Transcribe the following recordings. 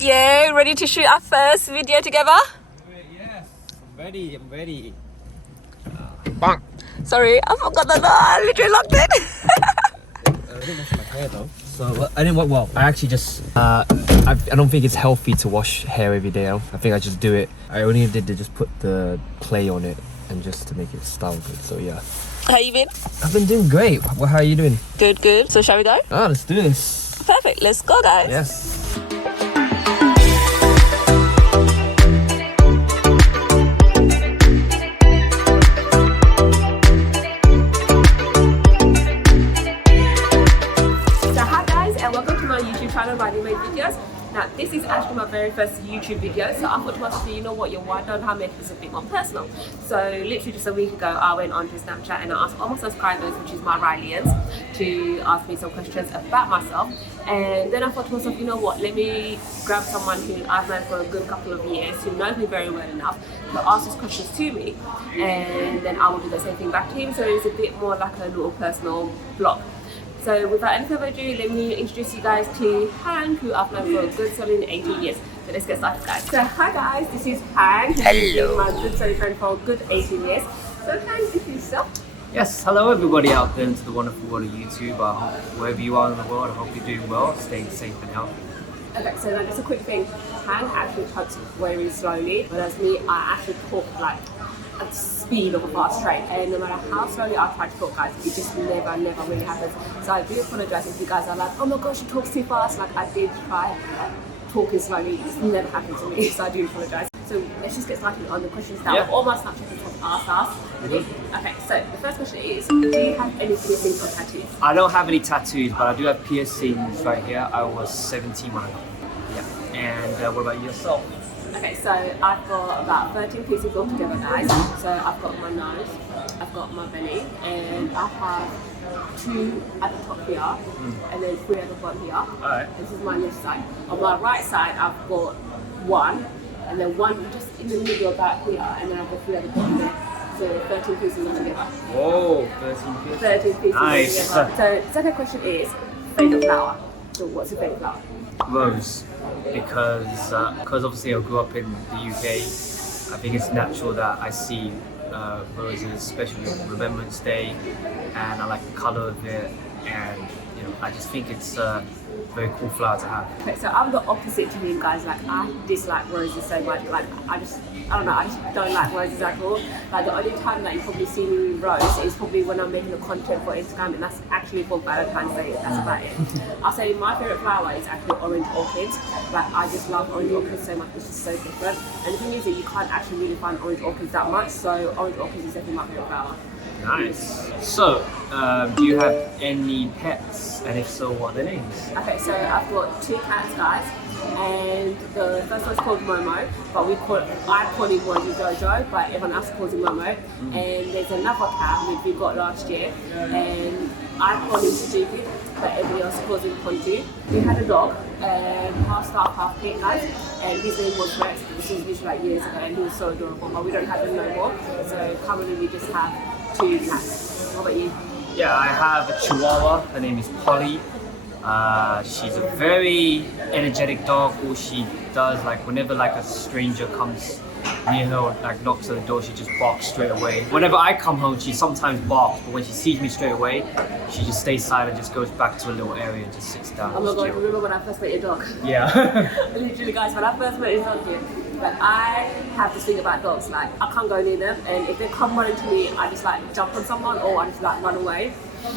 Yeah, ready to shoot our first video together? Yes, I'm ready. Sorry, I forgot the door. I literally locked it. I didn't wash my hair though. So I didn't well. I actually just I don't think it's healthy to wash hair every day. I think I just do it. I only did to just put the clay on it and just to make it style good. So yeah. How you been? I've been doing great. Well, how are you doing? Good, good. So shall we go? Let's do this. Perfect. Let's go, guys. Yes. I made videos. Now this is actually my very first YouTube video, so I thought to myself, you know what, why don't I make this a bit more personal? So literally just a week ago I went onto Snapchat and I asked all my subscribers, which is my Rilians, to ask me some questions about myself. And then I thought to myself, you know what, let me grab someone who I've known for a good couple of years, who knows me very well enough to ask those questions to me, and then I will do the same thing back to him. So it's a bit more like a little personal vlog. So without any further ado, let me introduce you guys to Han, who I've known for a good solid 18 years. So let's get started, guys. So hi guys, this is Han. Hello. My good solid friend for a good 18 years. So Han, introduce yourself. Yes, hello everybody out there into the wonderful world of YouTube. I hope wherever you are in the world, I hope you're doing well, staying safe and healthy. Okay, so now just a quick thing. Han actually talks very slowly, whereas me, I actually talk like at the speed of a fast train, and no matter how slowly I try to talk, guys, it just never really happens. So I do apologize if you guys are like, oh my gosh, she talks too fast. Like I did try talking slowly, it's never happened to me, so I do apologize. So let's just get started on the questions that all my Snapchatters have asked us. Okay, so the first question is, do you have any piercings or tattoos? I don't have any tattoos, but I do have piercings right here. I was 17 when I got them. Yeah. And what about yourself? Okay, so I've got about 13 pieces altogether, guys. So I've got my nose, I've got my belly, and I have 2 at the top here, and then 3 at the bottom here. Alright. This is my left side. On my right side, I've got 1, and then 1 just in the middle about here, and then I've got 3 at the bottom there. So 13 pieces altogether. Whoa, 13 pieces. 13 pieces nice. altogether. So second question is, favourite flower. So what's your favourite flower? Rose, because obviously I grew up in the UK. I think it's natural that I see roses, especially on Remembrance Day, and I like the colour of it, and you know, I just think it's a very cool flower to have. Okay, so I'm the opposite to him, guys. Like I dislike roses so much. Like I don't know, I just don't like roses at all. Like the only time that you probably see me with rose is probably when I'm making a content for Instagram, and that's actually for Valentine's Day. That's about it. I'll say my favourite flower is actually orange orchids. Like I just love orange orchids so much. It's just so different. And the thing is that you can't actually really find orange orchids that much. So orange orchids is definitely my favourite flower. Nice. So, do you have any pets? And if so, what are their names? Okay, so I've got 2 cats, guys, and the first one's called Momo, but I call him Jojo, but everyone else calls him Momo. And there's another cat which we got last year, and I call him Stupid, but everybody else calls him Ponju. We had a dog, half staff, half pet, guys, and his name was Rex. This was literally like years ago, and he was so adorable, but we don't have him no more. So currently we just have 2 cats. What about you? Yeah, I have a Chihuahua. Her name is Polly. She's a very energetic dog. All she does, like whenever like a stranger comes near her or like knocks at the door, she just barks straight away. Whenever I come home, she sometimes barks, but when she sees me straight away, she just stays silent, just goes back to a little area and just sits down. Oh my god, remember when I first met your dog? Yeah. Literally, guys, when I first met your dog here, like I have this thing about dogs, like I can't go near them, and if they come running to me, I just like jump on someone or I just like run away.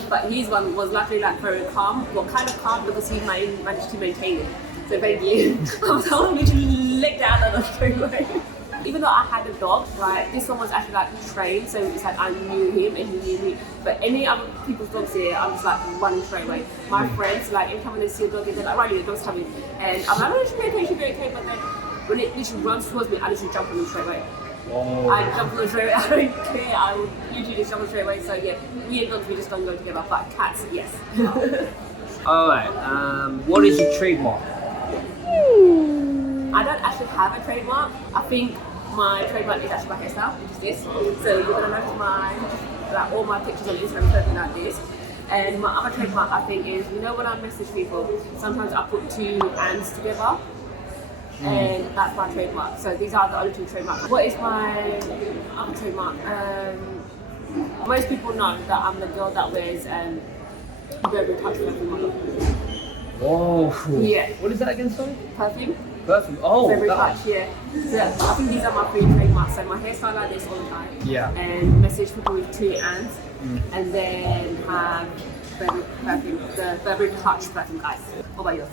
But his one was luckily like very calm, well kind of calm because he managed to maintain it. So thank you. I was literally licked out and I straight away. Even though I had a dog, like this one was actually like trained, so it's like I knew him and he knew me. But any other people's dogs here, I'm just like running straight away. My friends, like every time when they see a dog, they're like, right, the dog's coming. And I'm like, oh, it should be okay, but then when it literally runs towards me, I literally jump on them straight away. Whoa. I jump on them straight away, I don't care, I would usually just jump on straight away. So yeah, me and dogs, we just don't go together, but cats, yes. Alright, what is your trademark? I don't actually have a trademark. I think my trademark is actually my hairstyle, which is this. So you're gonna notice all my pictures on Instagram are looking like this. And my other trademark, I think, is, you know, when I message people, sometimes I put 2 ands together. and that's my trademark. So these are the only two trademarks. What is my other trademark? Most people know that I'm the girl that wears Burberry Touch perfume model. Whoa. Yeah. What is that again, sorry? Perfume. Perfume. Oh, Burberry that Touch, yeah. So I think these are my three trademarks. So my hairstyle like this all the time. Yeah. And message people with 2 ands. And then have Burberry perfume, the Burberry Touch perfume, guys. What about yours?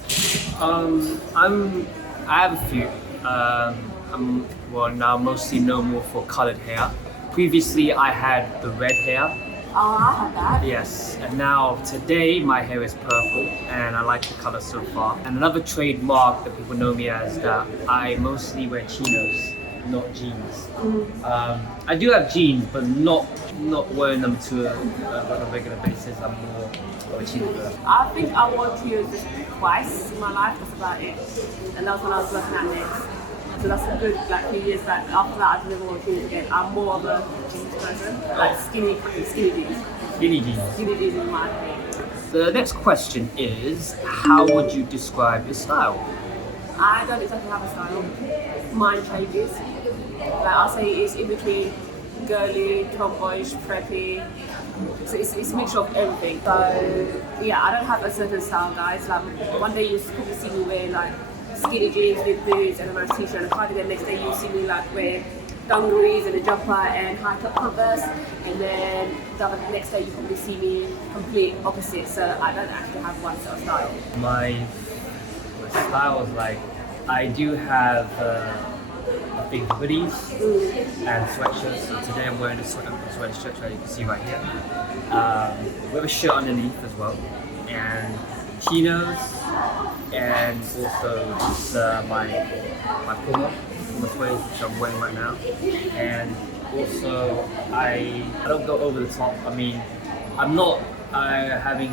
I have a few. I'm now mostly known more for coloured hair. Previously, I had the red hair. Oh, I have that. Yes, and now today my hair is purple, and I like the colour so far. And another trademark that people know me as that I mostly wear chinos, not jeans. I do have jeans, but not wearing them to on a regular basis. I'm more of a chino girl. I think I wore chinos just twice in my life. That's about it. And that was when I was working at Next. So that's a good few years back. After that, I've never worn jeans again. I'm more of a jeans person, like skinny jeans. Skinny jeans. Skinny jeans in my opinion. The next question is, how would you describe your style? I don't exactly have a style. Mine changes. Like I'll say it's in between girly, tomboyish, preppy. So it's a mixture of everything. So yeah, I don't have a certain style, guys. Like one day you'll probably see me wear like skinny jeans with boots and a nice t-shirt and a cardigan. The next day you'll see me like wear dungarees and a jumper and high top Converse. And then the next day you probably see me complete opposite. So I don't actually have one sort of style. My style is like, I do have big hoodies and sweatshirts. So today I'm wearing a sweatshirt, as you can see right here. With a shirt underneath as well, and chinos, and also my Puma suede, which I'm wearing right now. And also I don't go over the top. I mean, I'm not having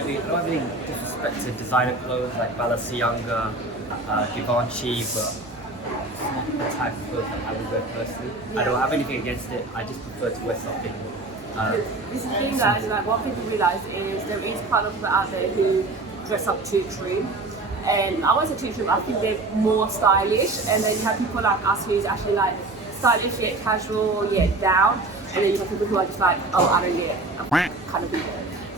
any disrespect to designer clothes like Balenciaga, Givenchy, but it's not the type of clothes that I would wear personally. I don't have anything against it. I just prefer to wear something. This is the thing, guys. Like what people realise is there is quite a lot of people out there who dress up too extreme. And I won't say too extreme. I think they're more stylish. And then you have people like us who's actually like stylish yet casual yet down. And then you have people who are just like, oh, I don't get it. Kind of people.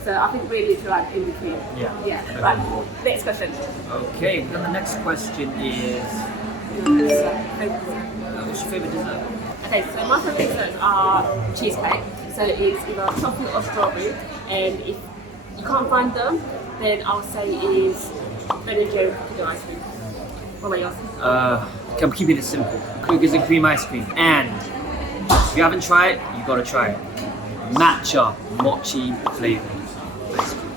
So I think we're literally like in between. Yeah. Right. Next question. Okay, then the next question is, what's your favourite dessert? Okay, so my favourite desserts are cheesecake. So it's either chocolate or strawberry. And if you can't find them, then I would say it is Ben & Jerry cookies and ice cream. What about yours? I'm keeping it simple. Cookies and cream ice cream. And if you haven't tried it, you gotta try it. Matcha mochi flavour ice cream.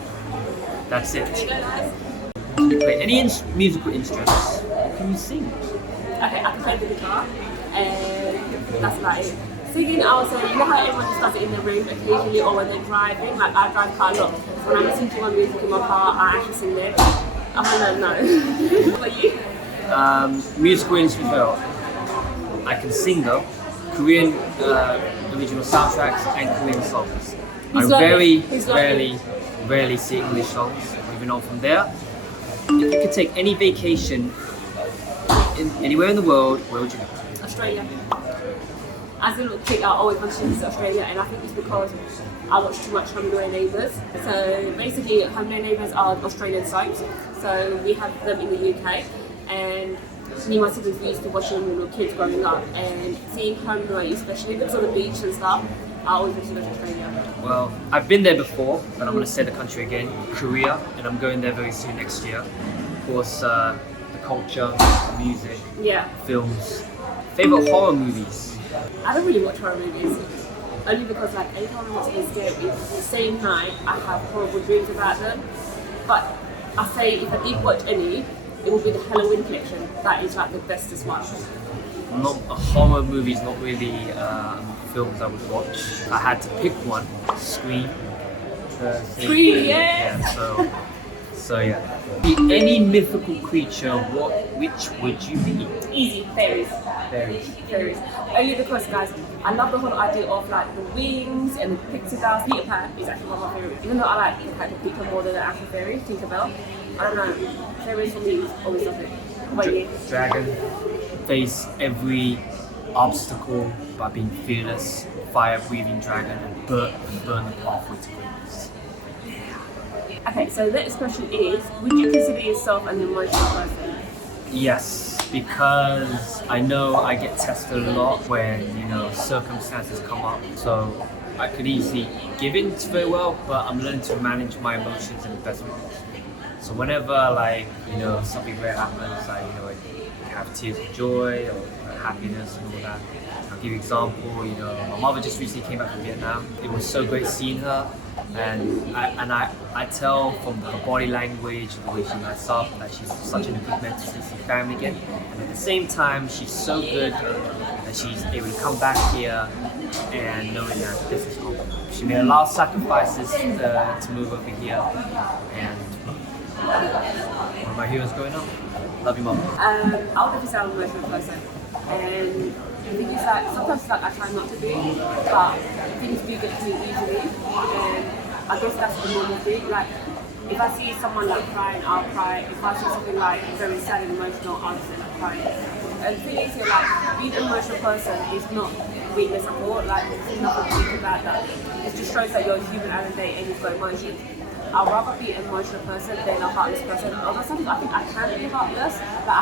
That's it. There you go, guys. Can you play any musical instruments? Can you sing? Okay, I can play the guitar, and that's about it. Singing, I would say, you know how everyone just does it in the room occasionally or when they're driving? Like, I drive quite a lot. When I'm listening to my music in my car, I actually sing there. Other than that, no. What about you? Musical instruments, well, I can sing though. Korean original soundtracks and Korean songs. I rarely sing English songs. Moving on from there, if you could take any vacation anywhere in the world, where would you go? Australia. As a little kid, I always wanted to visit Australia, and I think it's because I watched too much Hungry Neighbours. So basically, Hungry Neighbours are Australian soaps. So we have them in the UK, and me and my siblings used to watch them when we were kids growing up, and seeing Hungry, especially because on the beach and stuff, I always wanted to go to Australia. Well, I've been there before, but I'm going to say the country again, Korea, and I'm going there very soon next year. Of course, the culture, the music, films. Favorite horror movies? I don't really watch horror movies, only because like anytime I watch something scary, the same night I have horrible dreams about them. But I say if I did watch any, it would be the Halloween collection. That is like the bestest one. Not a horror movies, not really films I would watch. If I had to pick one, Scream. Scream, yes! Yeah, so yeah. Be any mythical creature, which would you be? Easy, fairies. Fairies. Only because, guys, I love the whole idea of like the wings and the pixie dust. Peter Pan is actually one of my favourites. Even though I like the character Peter more than the actual fairy, Tinkerbell. I don't know. Fairies for me is always something. What about you? Dragon. Face every obstacle by being fearless, fire-breathing dragon, and burn the pathway to greatness. Okay, so the next question is, would you consider yourself an emotional person? Yes, because I know I get tested a lot when circumstances come up. So I could easily give in to very well, but I'm learning to manage my emotions in the best way possible. So whenever something great happens, I have tears of joy or happiness and all that. I'll give you an example. My mother just recently came back from Vietnam. It was so great seeing her, and I tell from her body language, the way she lights up, that she's such in a good mental state of family again. And at the same time, she's so good that she's able to come back here and knowing that this is home. She made a lot of sacrifices to move over here, and one of my heroes growing up. Love you, Mom. I would definitely say I'm an emotional person. And the thing is that sometimes I try not to be, but things do get to me easily. And I guess that's the normal thing. Like, if I see someone crying, I'll cry. If I see something very sad and emotional, I'll just end up crying. And the thing is, being an emotional person is not weakness at all. There's nothing weak about that. It just shows that you're human at the end of the day and you've got emotions. I'd rather be an emotional person than a heartless person. Although sometimes I think I can be heartless, I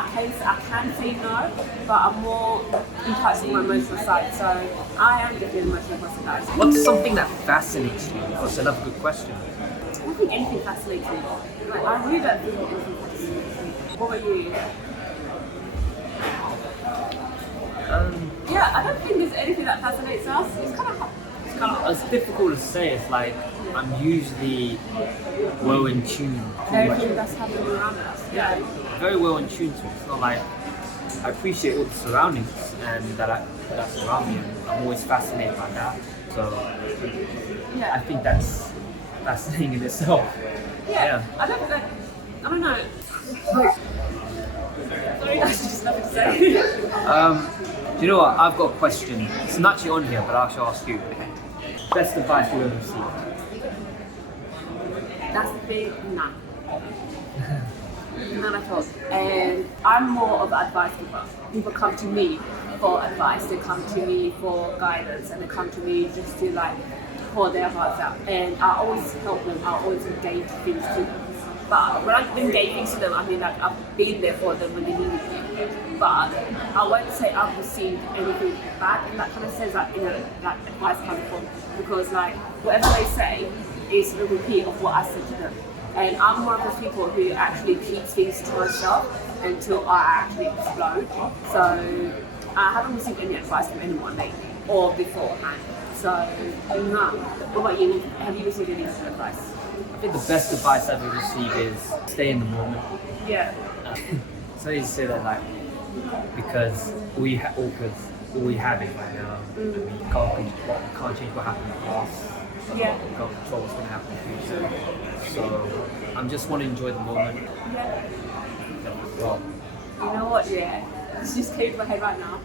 can say no, but I'm more in touch with my emotional side. So I am definitely an emotional person, guys. What's something that fascinates you? That's another good question. I don't think anything fascinates me. I really don't think anything fascinates me. What about you? Yeah, I don't think there's anything that fascinates us. It's difficult to say. It's like I'm usually well in tune to Everything that's happening around us. Yeah. very well in tune to it. It's not like I appreciate all the surroundings and that's around me, and I'm always fascinated by that. So I think that's fascinating in itself. Yeah. I don't know. Sorry, guys, just nothing to say. Do you know what? I've got a question. It's not actually on here, but I shall ask you. Best advice you've ever received? That's the thing, none. None at all. And I'm more of an advice giver. People come to me for advice, they come to me for guidance, and they come to me just to pour their hearts out. And I always help them, I always engage things to them. But when I engage things to them, I mean I've been there for them when they needed me. But I won't say I've received anything back in that kind of sense, advice kind of form. Because whatever they say is a repeat of what I said to them. And I'm one of those people who actually keeps things to myself until I actually explode. So I haven't received any advice from anyone lately or beforehand. So no. What about you? Have you received any advice? I think the best advice I've ever received is stay in the moment. Yeah. So you say that because all we have is right now. And we can't change what happened in the past. Yeah. We can't control what's going to happen in the future. So I just want to enjoy the moment. Yeah. Well, you know what? Yeah. It's just came to my head right now.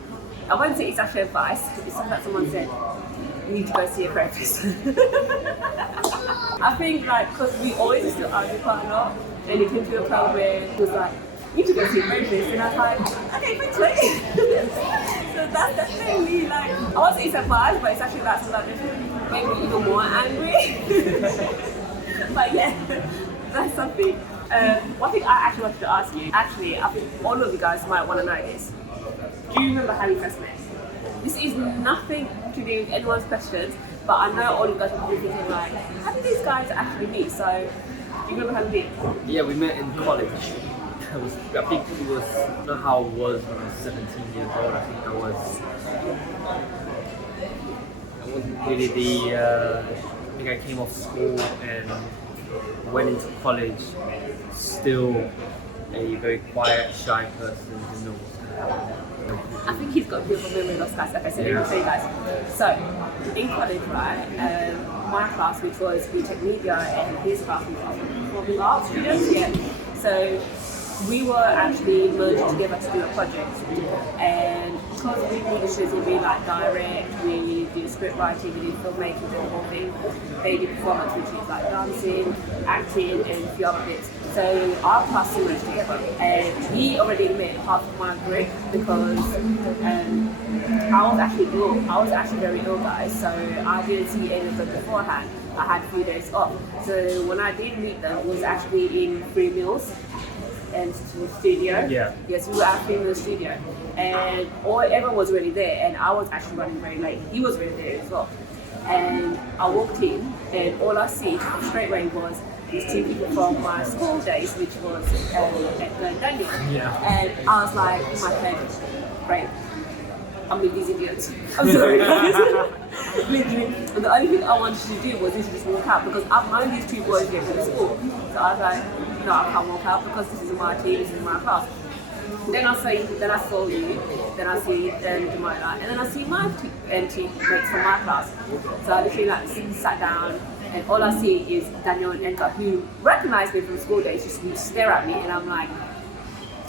I won't say it's actually advice. It's something that someone said. You need to go see a therapist. I think because we always used to argue quite a lot, and it came to a point where it was you need to go see a therapist, and I was like, okay, thanks, mate. So that's definitely I won't say it's advice, but it's actually something that just made me even more angry. But yeah, that's something. One thing I actually wanted to ask you, I think all of you guys might want to know this. Do you remember how you first met? This is nothing to do with anyone's questions, but I know all you guys will be thinking how did these guys actually meet? So, do you remember how we met? Yeah, we met in college. I think it was not how it was when I was 17 years old. I think I wasn't really I think I came off school and went into college still a very quiet, shy person who knows what's going to happen. I think he's got a beautiful memory loss, guys. Like I said, let me tell you guys. So, in college, right, my class, which was BTech Media, and his class was performing arts students, yeah. So, we were actually merged together to do a project, and because we do the shows, we like direct, we do script writing, we do filmmaking, do the whole thing. They do performance, which is like dancing, acting, and a few other bits. So our class merged together, and we already met half of my group because I was actually ill. I was actually very ill, guys. So I didn't see any of them beforehand. I had a few days off. So when I did meet them, it was actually in Free Meals and studio. Yeah. Yes, we were at Free Meals studio, and everyone was already there, and I was actually running very late. He was already there as well, and I walked in, and all I see straight away was these two people from my school days, which was Edgar and Daniel. Yeah. And I was like in my head, right, I'm with these idiots. I'm sorry, guys. Literally. And the only thing I wanted to do was just walk out because I've known these two boys here from the school. So I was like, no, I can't walk out because this is my team, this is my class. Then I saw you, then I see Jamila, and then I see my teammates from my class. So I literally like sat down, and all I see is Daniel and Edgar, who recognise me from school days, just stare at me, and I'm like,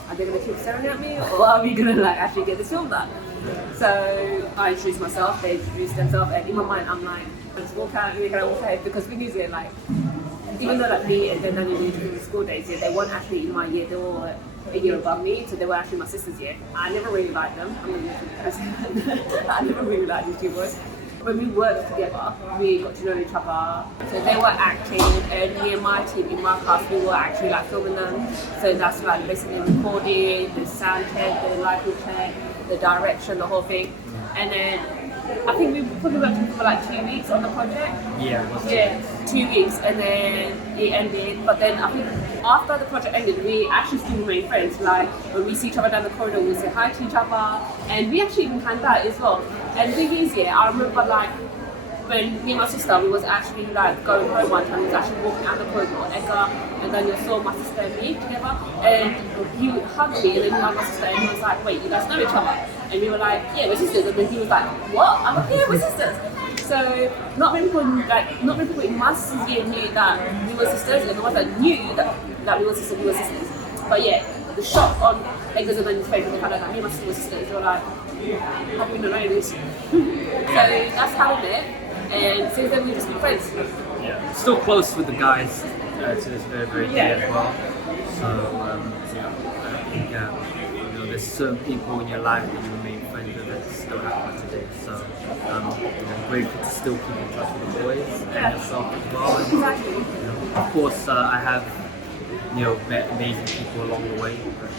are they gonna keep staring at me, or are we gonna like actually get this film done? So I introduced myself, they introduced themselves, and in my mind I'm like, let's walk out, because we knew that like, even though like me and then Daniel knew from the school days, they weren't actually in my year, they were a year above me, so they were actually my sister's year. I never really liked them. I never really liked these two boys. When we worked together, we got to know each other. So they were acting, and me and my team in my class, we were actually like filming them. So that's like basically recording, the sound check, the lighting check, the direction, the whole thing. And then I think we probably worked together for like 2 weeks on the project. Yeah, it was 2 weeks, and then it ended. But then I think after the project ended, we actually still remain friends. Like when we see each other down the corridor, we say hi to each other, and we actually even hang out as well. And the thing is, I remember like when me and my sister, we was actually like going home one time, we was actually walking out the corridor, Edgar, and then you saw my sister and me together, and he hugged me, and then he hugged my sister, and he was like, wait, you guys know each other? And we were like, yeah, we're sisters, and then he was like, what? I'm like, yeah, we're sisters. So not many people in my sister's year knew that we were sisters, and the ones that knew that we were sisters, But yeah, the shock on Edgar's and Daniel's face when they found out that me and my sister were sisters, they were like, how do we not know this? So that's how we met, and since then we've just been friends. Yeah. Still close with the guys to this very, very day as well. So, I think there's certain people in your life that you remain friends with that still happen today. So, grateful to still keep in touch with the boys and yourself as well. And, Exactly. of course, I have met amazing people along the way, but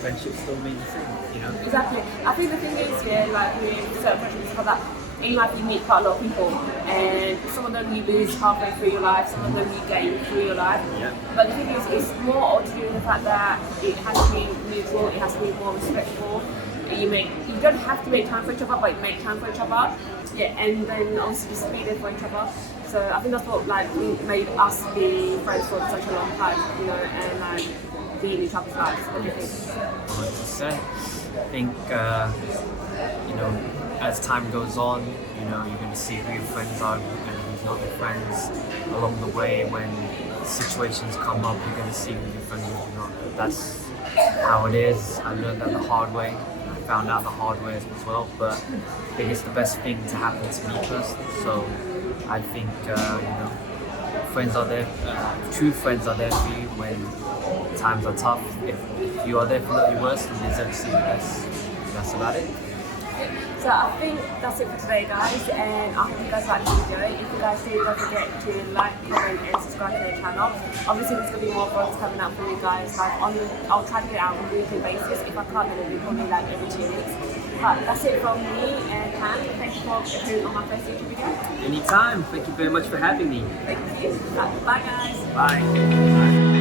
friendship still remains the same. Exactly. I think the thing is, like with certain friendships, is that in life you meet quite a lot of people, and some of them you lose halfway through your life, some of them you gain through your life. Yeah. But the thing is, it's more to do with the fact that it has to be mutual, it has to be more respectful. You don't have to make time for each other, but make time for each other. Yeah, and then also just be there for each other. So I think that's what like made us be friends for such a long time, and like be in each other's lives. 100%. I think as time goes on, you're going to see who your friends are and who's not your friends. Along the way, when situations come up, you're going to see who your friends are and not. That's how it is. I learned that the hard way. I found out the hard way as well. But I think it's the best thing to happen to me personally. So I think friends are there. True friends are there for you when times are tough. If you are there for your worst, then deserve to see the best. That's about it. So I think that's it for today, guys, and I hope you guys liked the video. If you guys do, don't forget to like, comment, and subscribe to the channel. Obviously, there's going to be more vlogs coming out for you guys. Like I'll try to get it out on a weekly basis. If I can't, then it'll be probably like every 2 weeks. But that's it from me and Han. Thanks for appearing on my first YouTube video. Anytime. Thank you very much for having me. Thank you. Bye, guys. Bye.